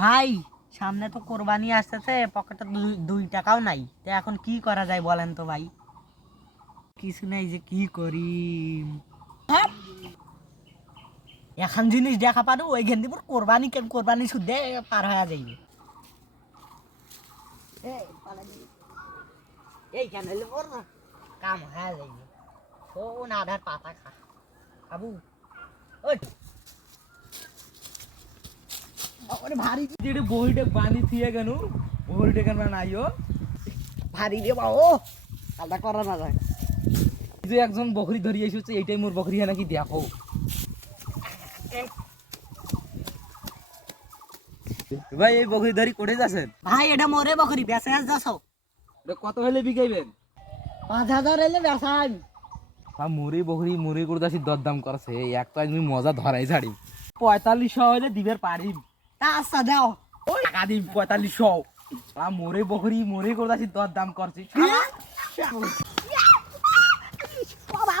ভাই সামনে তো কোরবানি আসতেছে, পকেটে 2 টাকাও নাই, তো এখন কি করা যায় বলেন তো ভাই? কিছু নাই যে কি করি। এখন জিনিস দেখা পারো ওই ঘেন দিব কোরবানি শুদ্ধে পার হয়ে যাইবে। এই কেন এলে বল না, কাম হয়ে যাইবে। শোন আধার পাতা খা আবু। ওই ভারী যেটা বহিটা বাঁধি থিয়ে কেন বহিটা কেন নাইও ভারী রে বাবু, আলাদা করা না যায়। যে একজন বকরি ধরিয়ে এসেছে, এইটাই মোর বকরি নাকি দেখো। ভাই এই বকরি ধরি করে যাচ্ছেন? ভাই এটা মোরে বকরি বেচে যাচ্ছ? কত হলে বিকাইবেন? 5,000 এলে বেচাই। মুড়ি বকরি মুড়ি করে দাসি দরদাম করছে, এক তো তুমি মজা ধরাই ছাড়ি। 4500 হলে দিবের পারি। তা আচ্ছা দাও। টাকা দিন 4500। মোরে বকরি মুড়ি করে দাসি দরদাম করছি। বাবা